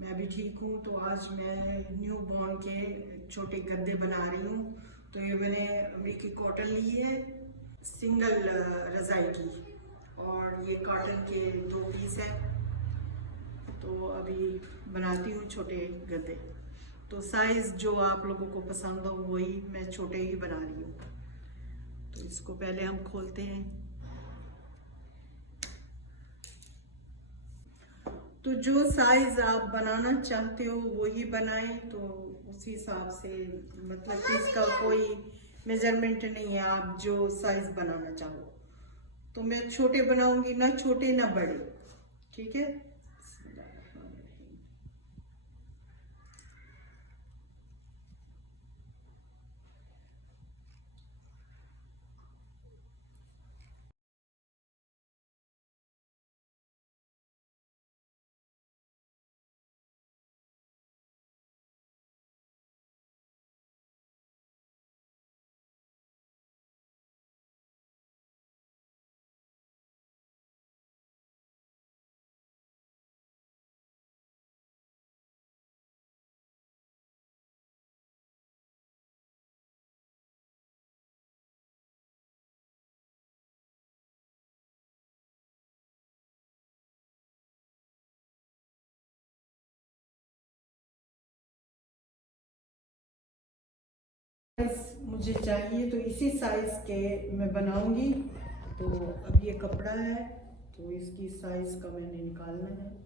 मैं भी ठीक हूँ। तो आज मैं न्यू बॉर्न के छोटे गद्दे बना रही हूँ। तो ये मैंने अभी की कॉटन ली है, सिंगल रजाई की, और ये कॉटन के 2 पीस है। तो अभी बनाती हूँ छोटे गद्दे। तो साइज जो आप लोगों को पसंद हो वही मैं छोटे ही बना रही हूँ। तो इसको पहले हम खोलते हैं। तो जो साइज आप बनाना चाहते हो वही बनाएं। तो उसी हिसाब से, मतलब कि इसका कोई मेजरमेंट नहीं है, आप जो साइज बनाना चाहो। तो मैं छोटे बनाऊंगी, ना छोटे ना बड़े, ठीक है। मुझे चाहिए तो इसी साइज के मैं बनाऊंगी। तो अब ये कपड़ा है, तो इसकी साइज का मैंने निकालना है।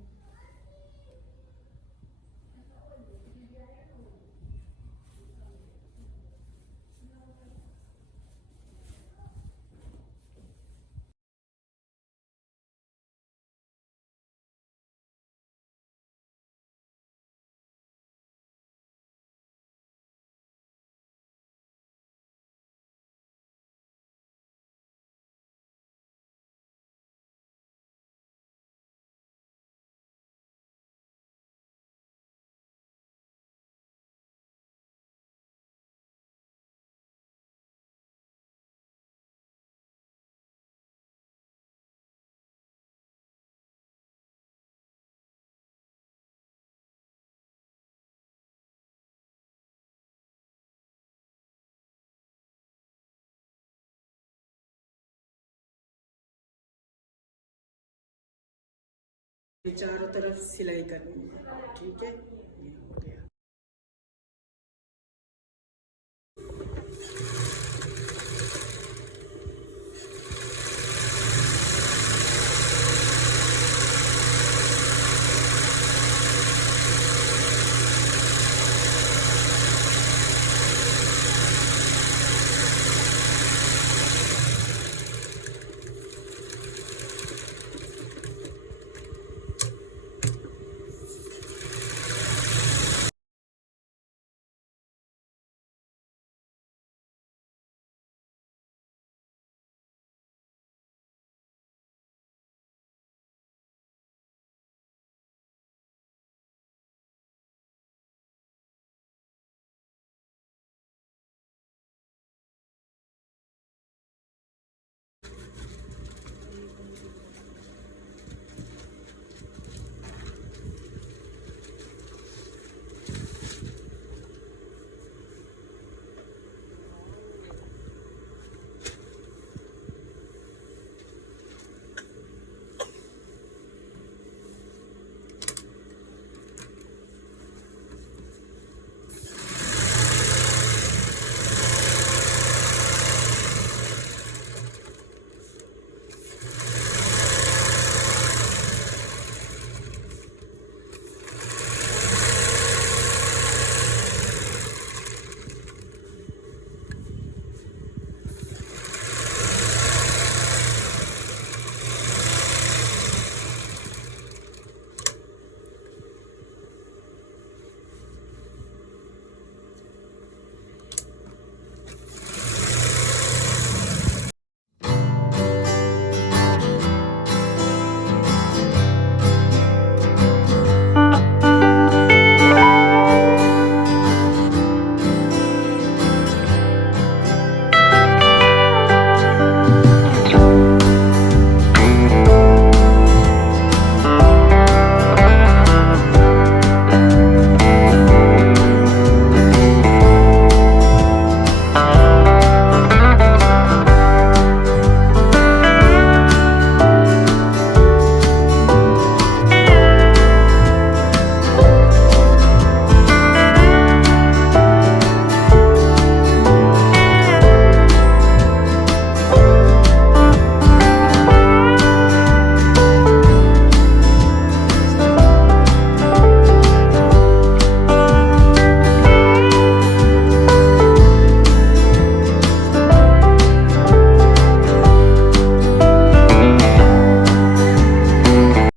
चारों तरफ सिलाई करनी है, ठीक है।